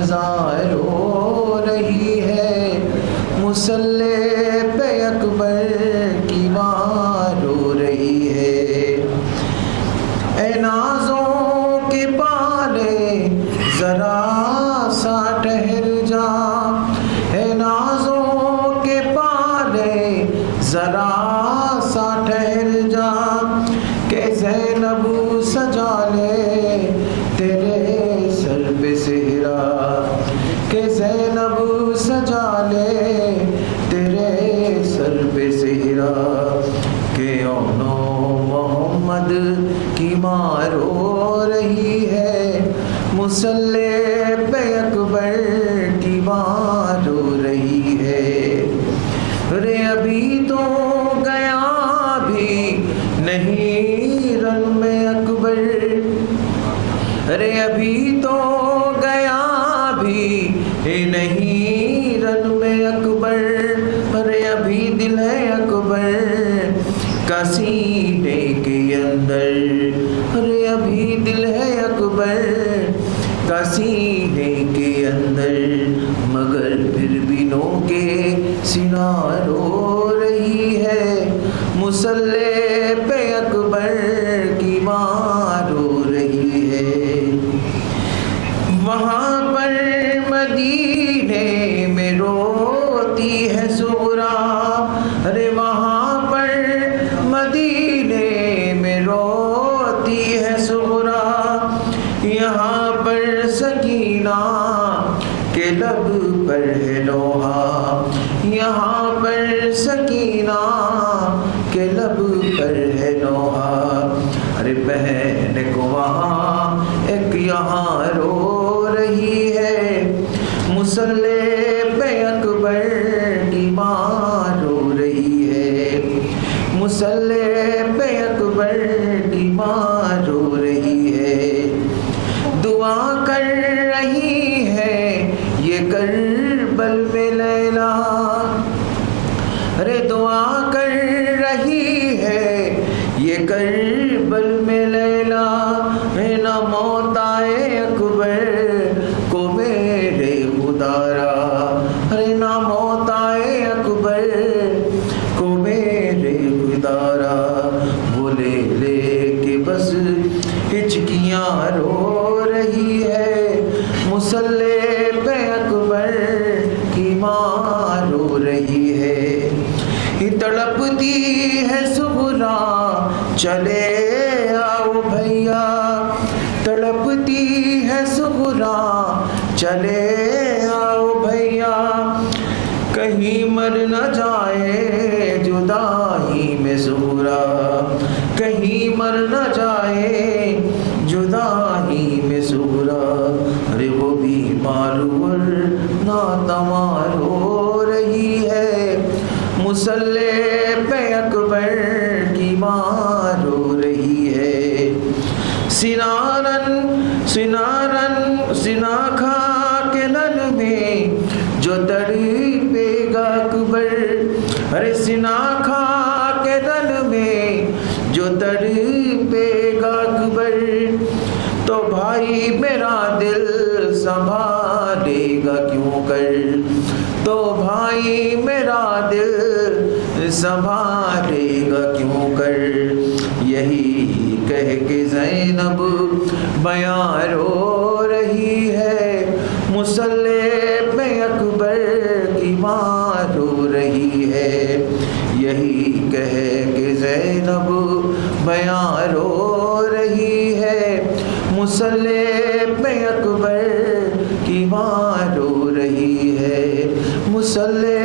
फ़ज़ा रो रही है, मुसल्ले पे अकबर की माँ रो रही है। ए नाज़ों के पाले ज़रा सा ठहर जा, ए नाज़ों के पाले ज़रा सा ठहर जा, के ज़ैनब सजा ले तेरे सर पे सेहरा, के ज़ैनब सजा ले तेरे सर पे सेहरा, के औनो मोहम्मद की माँ रो रही है, मुसल्ले पे अकबर की माँ रो रही है। रे अभी तो गया भी नहीं रन में अकबर, अरे अभी तो गया भी नहीं रन में अकबर, अरे अभी दिल है अकबर का सीने के अंदर, अरे अभी दिल है अकबर का सीने के अंदर, मगर फिर भी नो के सीना रो रही है, मुसल्ले पे अकबर की माँ रो रही है। वहाँ पर मदीने में रोती है सुगरा, अरे वहाँ पर मदीने में रोती है सुगरा, यहाँ पर सकीना के लब पर है लोहा, यहाँ पर सकीना के लब पर है लोहा, अरे बहन को वहाँ एक यहाँ रो रही है, मुसल्ले पे अकबर की माँ रो रही है, मुसल्ले पे अकबर की माँ रो रही है। दुआ कर रही है ये करबल में लैला, अरे दुआ कर रही है ये करबल में लैला, ना मौत आए अकबर को मेरे खुदारा, अरे ना मौत आए अकबर को मेरे खुदारा, बोले ले के बस हिचकियाँ रो रही है, मुसल्ले पे अकबर की माँ रो रही है। तड़पती है सुगरा चले आओ भैया, तड़पती है सुगरा चले आओ भैया, कहीं मर न जाए जुदाई में सुगरा, कहीं मर न जाए जुदाई में सुगरा, अरे वो भी मारूर ना तमार हो रही है, मुसल्ले पे अकबर की माँ रो रही है। सिनारन सिनारन सिना खा के नल में जो तड़पेगा अकबर, अरे सिना खा के नल में जो तड़पेगा अकबर, तो भाई मेरा दिल संभालेगा क्यों कर, तो भाई मेरा दिल संभालेगा क्यों कर, यही कह के ज़ैनब बयां रो रही है, मुसल्ले पे अकबर की माँ रो रही है, यही कह के ज़ैनब बयां रो रही है, मुसल्ले पे अकबर की माँ रो रही है, मुसल्ले